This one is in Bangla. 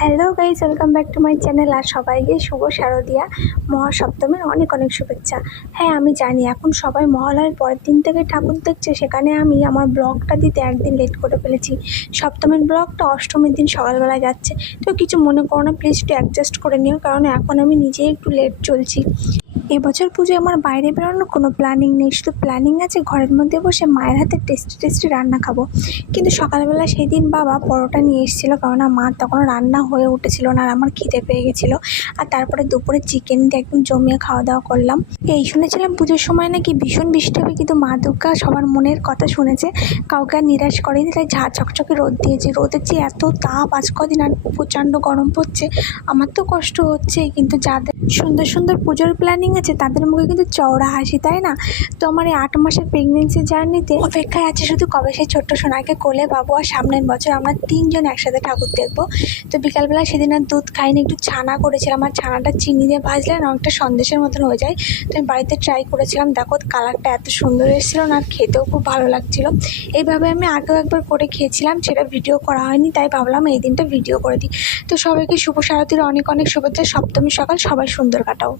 Hello guys, welcome back to my channel. আর সবাইকে শুভ শারদিয়া মহাসপ্তমীর অনেক অনেক শুভেচ্ছা। হ্যাঁ, আমি জানি এখন সবাই মহালয়ার পরের দিন থেকে ঠাকুর দেখছে, সেখানে আমি আমার ব্লগটা দিতে একদিন লেট করে ফেলেছি। সপ্তমীর ব্লগটা অষ্টমীর দিন সকালবেলায় যাচ্ছে, তো কিছু মনে করো না, প্লিজ একটু অ্যাডজাস্ট করে নিও, কারণ এখন আমি নিজেই একটু লেট চলছি। এবছর পুজোয় আমার বাইরে বেরোনোর কোনো প্ল্যানিং নেই, শুধু প্ল্যানিং আছে ঘরের মধ্যে বসে মায়ের হাতে টেস্টি টেস্টি রান্না খাবো। কিন্তু সকালবেলা সেই দিন বাবা পরোটা নিয়ে এসেছিলো, কারণ মা তখন রান্না হয়ে উঠেছিল না আর আমার খিদে পেয়ে গেছিলো। আর তারপরে দুপুরে চিকেন দিয়ে একদম জমিয়ে খাওয়া দাওয়া করলাম। এই শুনেছিলাম পুজোর সময় নাকি ভীষণ বৃষ্টি হবে, কিন্তু মা দুর্গা সবার মনের কথা শুনেছে, কাউকে আর নিরাশ করেনি। তাই ঝাঁ চকচকে রোদ দিয়েছে। রোদের যে এত তাপ আজ কদিন আর প্রচণ্ড গরম পড়ছে, আমার তো কষ্ট হচ্ছে, কিন্তু যাদের সুন্দর সুন্দর পুজোর প্ল্যানিং আছে তাদের মুখে কিন্তু চওড়া হাসি, তাই না? তো আমার এই 8 মাসের প্রেগনেন্সি জার্নিতে অপেক্ষায় আছে শুধু কবে সেই ছোট্ট সোনাকে কোলে পাবো, আর সামনের বছর আমরা 3 জন একসাথে ঠাকুর দেখবো। তো বিকালবেলা সেদিন আর দুধ খাইনি, একটু ছানা করেছিলাম, আর ছানাটা চিনি দিয়ে ভাজলে না অনেকটা সন্দেশের মতন হয়ে যায়। তো আমি বাড়িতে ট্রাই করেছিলাম, দেখো কালারটা এত সুন্দর এসেছিলো না, আর খেতেও খুব ভালো লাগছিলো। এইভাবে আমি আগেও একবার করে খেয়েছিলাম, সেটা ভিডিও করা হয়নি, তাই ভাবলাম এই দিনটা ভিডিও করে দিই। তো সবাইকে শুভ শারদীর অনেক অনেক শুভেচ্ছা। সপ্তমী সকাল সবাই সুন্দর কাটাও।